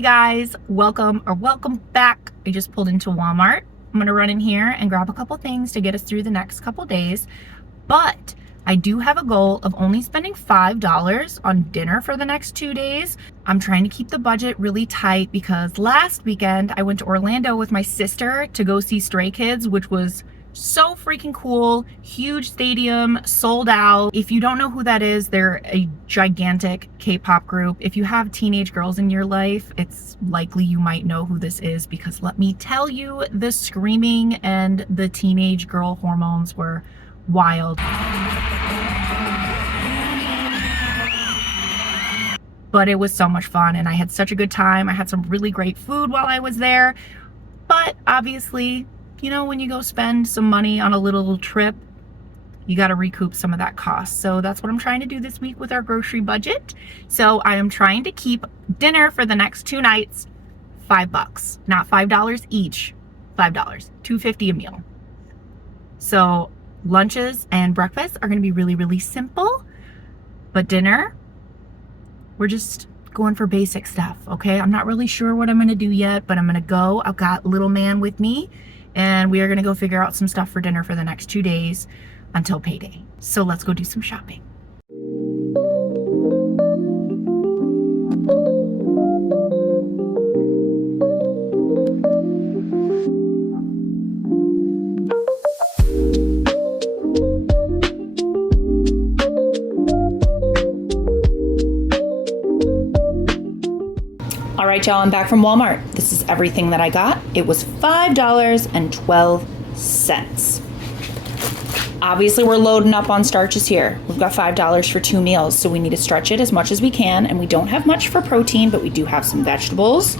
Hey guys, welcome back. I just pulled into Walmart. I'm gonna run in here and grab a couple things to get us through the next couple days. But I do have a goal of only spending $5 on dinner for the next 2 days. I'm trying to keep the budget really tight because last weekend I went to Orlando with my sister to go see Stray Kids, which was so freaking cool. Huge stadium, sold out. If you don't know who that is, they're a gigantic K-pop group. If you have teenage girls in your life, it's likely you might know who this is because let me tell you, the screaming and the teenage girl hormones were wild. But it was so much fun and I had such a good time. I had some really great food while I was there. But obviously, you know, when you go spend some money on a little trip, you got to recoup some of that cost. So that's what I'm trying to do this week with our grocery budget. So I am trying to keep dinner for the next 2 nights $5, not $5 each, $5, $2.50 a meal. So lunches and breakfast are going to be really, really simple, but dinner, we're just going for basic stuff. Okay. I'm not really sure what I'm going to do yet, but I'm going to go. I've got little man with me and we are going to go figure out some stuff for dinner for the next 2 days until payday. So let's go do some shopping. All right, y'all, I'm back from Walmart. This is everything that I got. It was $5.12. Obviously, we're loading up on starches here. We've got $5 for 2 meals, so we need to stretch it as much as we can, and we don't have much for protein, but we do have some vegetables.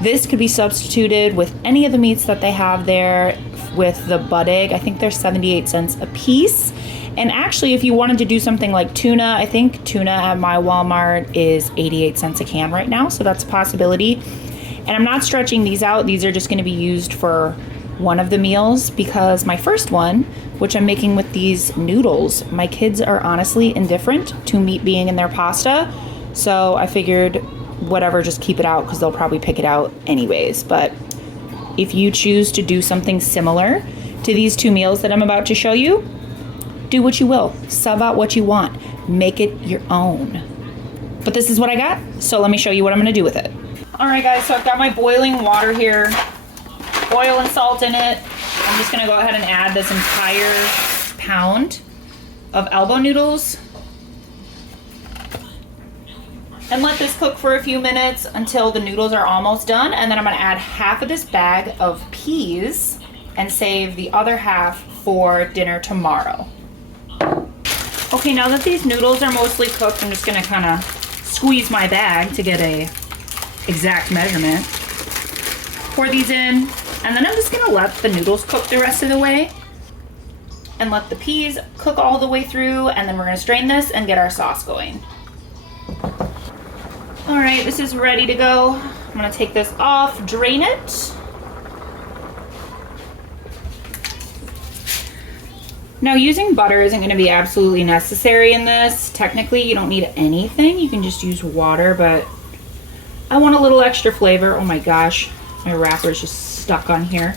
This could be substituted with any of the meats that they have there with the butt egg. I think they're 78 cents a piece. And actually, if you wanted to do something like tuna, I think tuna at my Walmart is 88 cents a can right now. So that's a possibility. And I'm not stretching these out. These are just going to be used for one of the meals because my first one, which I'm making with these noodles, my kids are honestly indifferent to meat being in their pasta. So I figured whatever, just keep it out because they'll probably pick it out anyways. But if you choose to do something similar to these 2 meals that I'm about to show you, do what you will, sub out what you want, make it your own. But this is what I got, so let me show you what I'm gonna do with it. All right guys, so I've got my boiling water here, oil and salt in it. I'm just gonna go ahead and add this entire pound of elbow noodles and let this cook for a few minutes until the noodles are almost done. And then I'm gonna add half of this bag of peas and save the other half for dinner tomorrow. Okay, now that these noodles are mostly cooked, I'm just gonna kind of squeeze my bag to get a exact measurement. Pour these in, and then I'm just gonna let the noodles cook the rest of the way and let the peas cook all the way through, and then we're gonna strain this and get our sauce going. All right, this is ready to go. I'm gonna take this off, drain it. Now, using butter isn't going to be absolutely necessary in this. Technically, you don't need anything. You can just use water, but I want a little extra flavor. Oh my gosh, my wrapper is just stuck on here.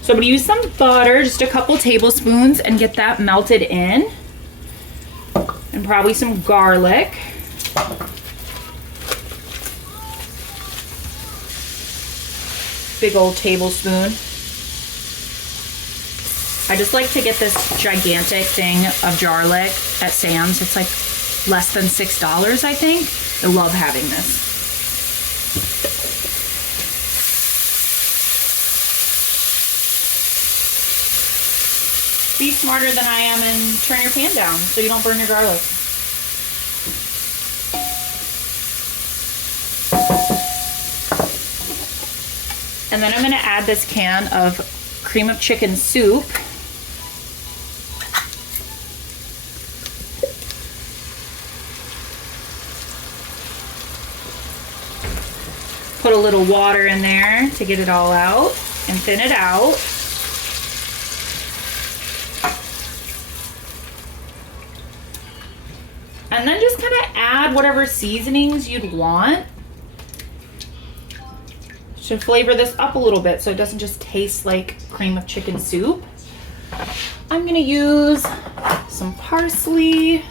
So I'm going to use some butter, just a couple tablespoons, and get that melted in. And probably some garlic. Big old tablespoon. I just like to get this gigantic thing of garlic at Sam's. It's like less than $6, I think. I love having this. Be smarter than I am and turn your pan down so you don't burn your garlic. And then I'm going to add this can of cream of chicken soup. Put a little water in there to get it all out and thin it out. And then just kind of add whatever seasonings you'd want. to flavor this up a little bit so it doesn't just taste like cream of chicken soup, I'm gonna use some parsley,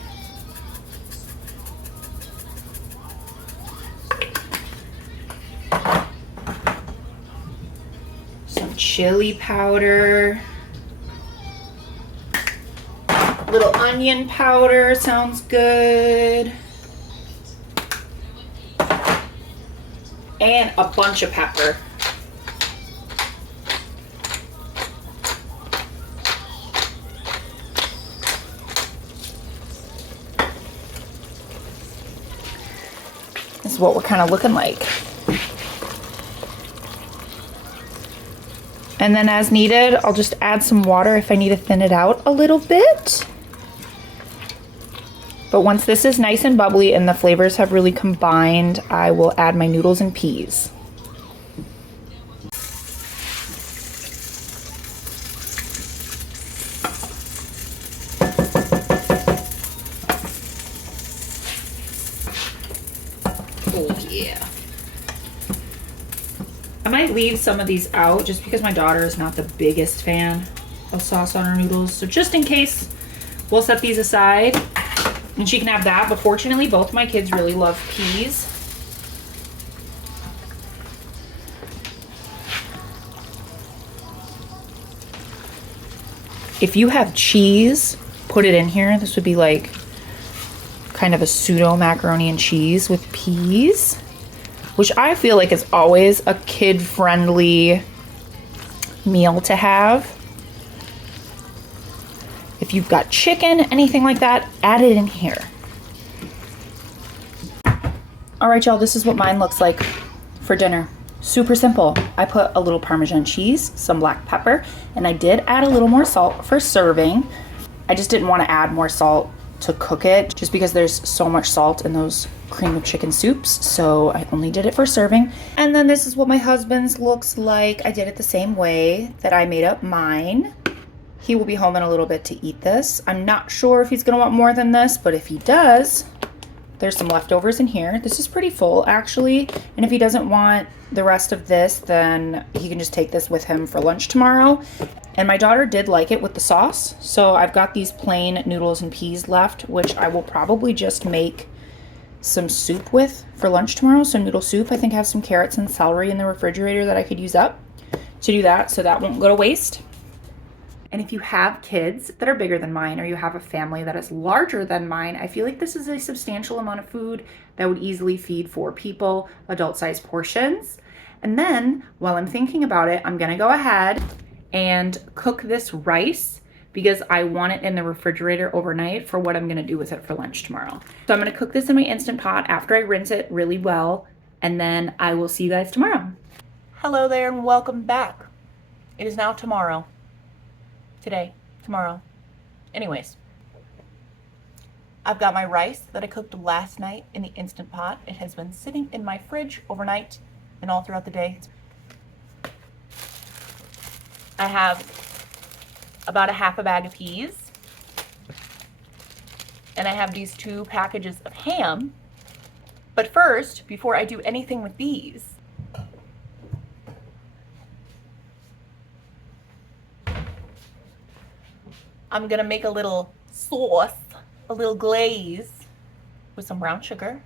some chili powder, a little onion powder sounds good, and a bunch of pepper. This is what we're kind of looking like. And then as needed, I'll just add some water if I need to thin it out a little bit. But once this is nice and bubbly and the flavors have really combined, I will add my noodles and peas. Oh yeah. I might leave some of these out just because my daughter is not the biggest fan of sauce on her noodles. So just in case, we'll set these aside. And she can have that, but fortunately both my kids really love peas. If you have cheese, put it in here. This would be like kind of a pseudo macaroni and cheese with peas, which I feel like is always a kid-friendly meal to have. If you've got chicken, anything like that, add it in here. All right, y'all, this is what mine looks like for dinner. Super simple. I put a little Parmesan cheese, some black pepper, and I did add a little more salt for serving. I just didn't want to add more salt to cook it just because there's so much salt in those cream of chicken soups, so I only did it for serving. And then this is what my husband's looks like. I did it the same way that I made up mine. He will be home in a little bit to eat this. I'm not sure if he's gonna want more than this, but if he does, there's some leftovers in here. This is pretty full actually. And if he doesn't want the rest of this, then he can just take this with him for lunch tomorrow. And my daughter did like it with the sauce. So I've got these plain noodles and peas left, which I will probably just make some soup with for lunch tomorrow. So noodle soup. I think I have some carrots and celery in the refrigerator that I could use up to do that, so that won't go to waste. And if you have kids that are bigger than mine, or you have a family that is larger than mine, I feel like this is a substantial amount of food that would easily feed 4 people, adult-sized portions. And then, while I'm thinking about it, I'm gonna go ahead and cook this rice because I want it in the refrigerator overnight for what I'm gonna do with it for lunch tomorrow. So I'm gonna cook this in my Instant Pot after I rinse it really well, and then I will see you guys tomorrow. Hello there and welcome back. It is now tomorrow. Today, tomorrow. Anyways, I've got my rice that I cooked last night in the Instant Pot. It has been sitting in my fridge overnight and all throughout the day. I have about a half a bag of peas, and I have these 2 packages of ham. But first, before I do anything with these, I'm gonna make a little sauce, a little glaze with some brown sugar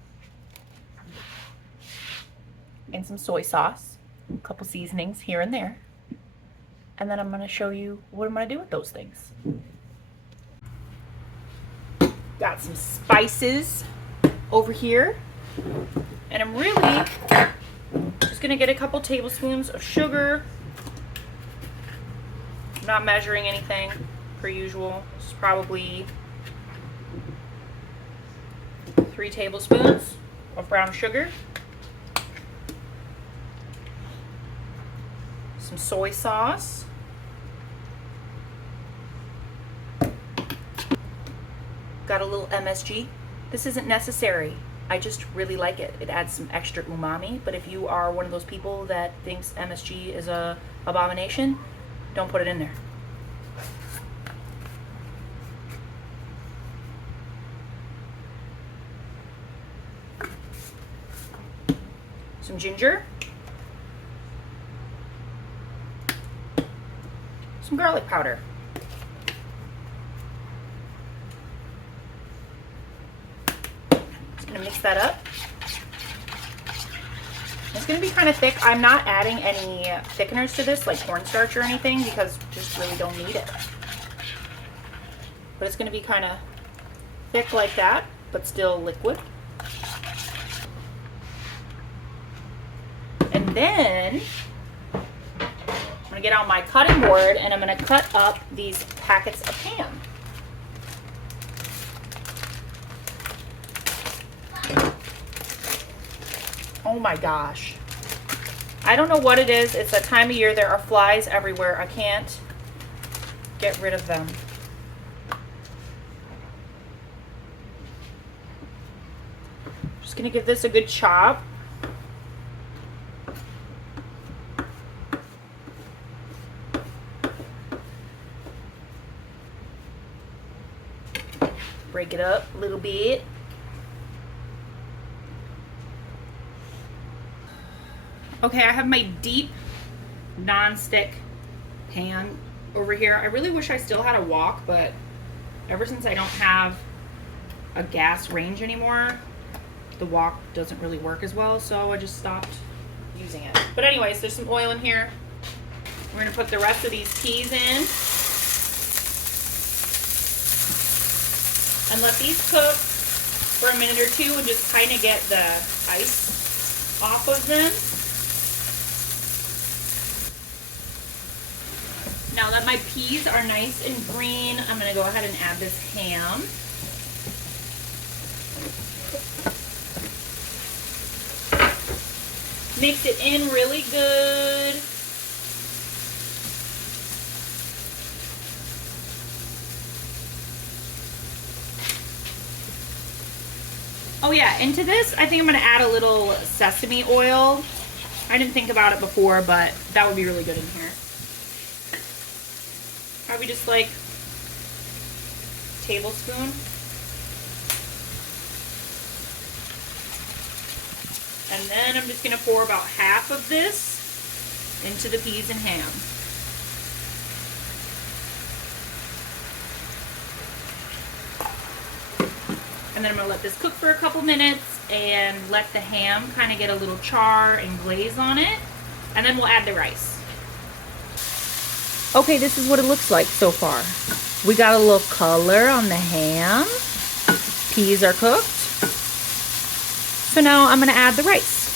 and some soy sauce, a couple seasonings here and there. And then I'm gonna show you what I'm gonna do with those things. Got some spices over here. And I'm really just gonna get a couple tablespoons of sugar. I'm not measuring anything. Per usual. This is probably 3 tablespoons of brown sugar, some soy sauce, got a little MSG. This isn't necessary. I just really like it. It adds some extra umami, but if you are one of those people that thinks MSG is a abomination, don't put it in there. Some ginger, some garlic powder. Just gonna mix that up. It's gonna be kind of thick. I'm not adding any thickeners to this, like cornstarch or anything, because just really don't need it. But it's gonna be kind of thick like that, but still liquid. And then I'm gonna get out my cutting board and I'm gonna cut up these packets of ham. Oh my gosh. I don't know what it is. It's that time of year. There are flies everywhere. I can't get rid of them. Just gonna give this a good chop. Break it up a little bit. Okay, I have my deep non-stick pan over here. I really wish I still had a wok, but ever since I don't have a gas range anymore, the wok doesn't really work as well, so I just stopped using it. But anyways, there's some oil in here. We're gonna put the rest of these peas in and let these cook for a minute or two and just kind of get the ice off of them. Now that my peas are nice and green, I'm gonna go ahead and add this ham. Mix it in really good. Oh yeah, into this, I think I'm gonna add a little sesame oil. I didn't think about it before, but that would be really good in here. Probably just like a tablespoon. And then I'm just gonna pour about half of this into the peas and ham. And then I'm gonna let this cook for a couple minutes and let the ham kind of get a little char and glaze on it. And then we'll add the rice. Okay, this is what it looks like so far. We got a little color on the ham. Peas are cooked. So now I'm gonna add the rice.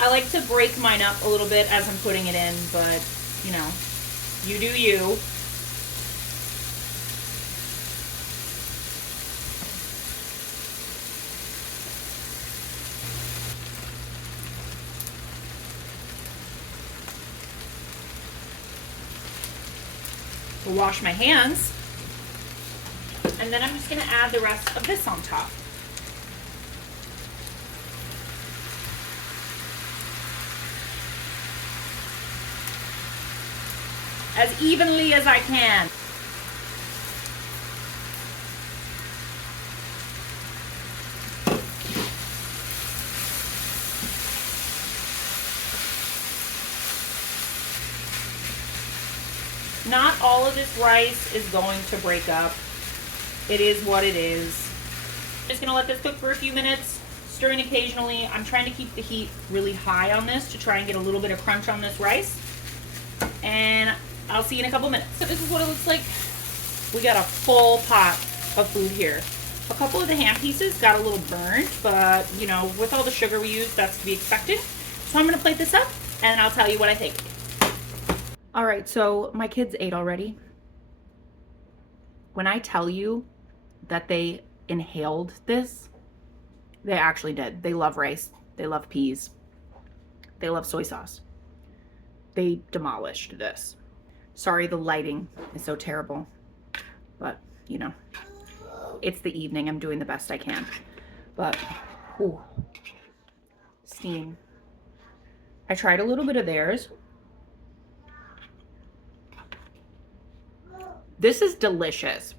I like to break mine up a little bit as I'm putting it in, but you know, you do you. Wash my hands, and then I'm just going to add the rest of this on top. As evenly as I can. Not all of this rice is going to break up. It is what it is. I'm just gonna let this cook for a few minutes, stirring occasionally. I'm trying to keep the heat really high on this to try and get a little bit of crunch on this rice. And I'll see you in a couple minutes. So this is what it looks like. We got a full pot of food here. A couple of the ham pieces got a little burnt, but you know, with all the sugar we use, that's to be expected. So I'm gonna plate this up and I'll tell you what I think. All right, so my kids ate already. When I tell you that they inhaled this, they actually did. They love rice. They love peas. They love soy sauce. They demolished this. Sorry, the lighting is so terrible, but you know, it's the evening. I'm doing the best I can, but ooh, steam. I tried a little bit of theirs. This is delicious.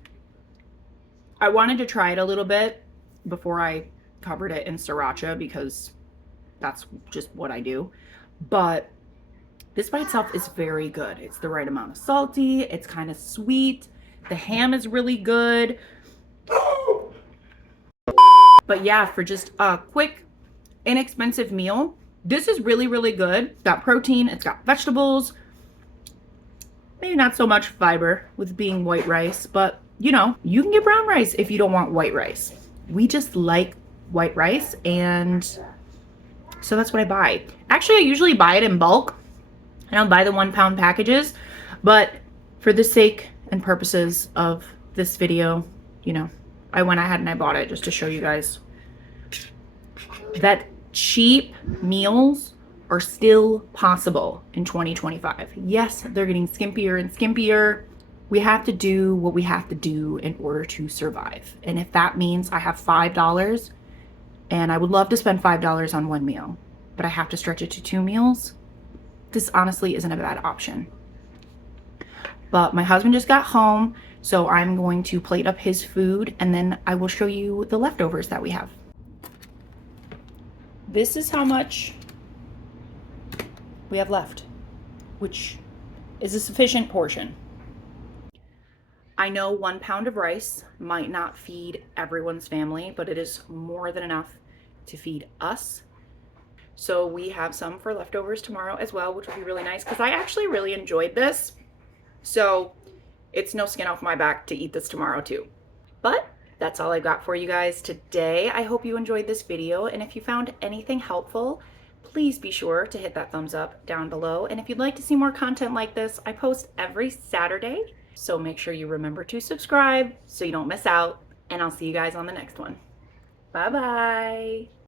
I wanted to try it a little bit before I covered it in sriracha because that's just what I do. But this by itself is very good. It's the right amount of salty. It's kind of sweet. The ham is really good. But yeah, for just a quick, inexpensive meal, this is really, really good. It's got protein. It's got vegetables. Maybe not so much fiber with being white rice, but you know, you can get brown rice if you don't want white rice. We just like white rice, and so that's what I buy. Actually, I usually buy it in bulk. I don't buy the 1 pound packages, but for the sake and purposes of this video, you know, I went ahead and I bought it just to show you guys that cheap meals are still possible in 2025. Yes, they're getting skimpier and skimpier. We have to do what we have to do in order to survive. And if that means I have $5, and I would love to spend $5 on one meal, but I have to stretch it to 2 meals, this honestly isn't a bad option. But my husband just got home, so I'm going to plate up his food, and then I will show you the leftovers that we have. This is how much we have left, which is a sufficient portion. I know 1 pound of rice might not feed everyone's family, but it is more than enough to feed us. So we have some for leftovers tomorrow as well, which will be really nice because I actually really enjoyed this. So it's no skin off my back to eat this tomorrow too. But that's all I got for you guys today. I hope you enjoyed this video, and if you found anything helpful, please be sure to hit that thumbs up down below. And if you'd like to see more content like this, I post every Saturday. So make sure you remember to subscribe so you don't miss out, and I'll see you guys on the next one. Bye-bye.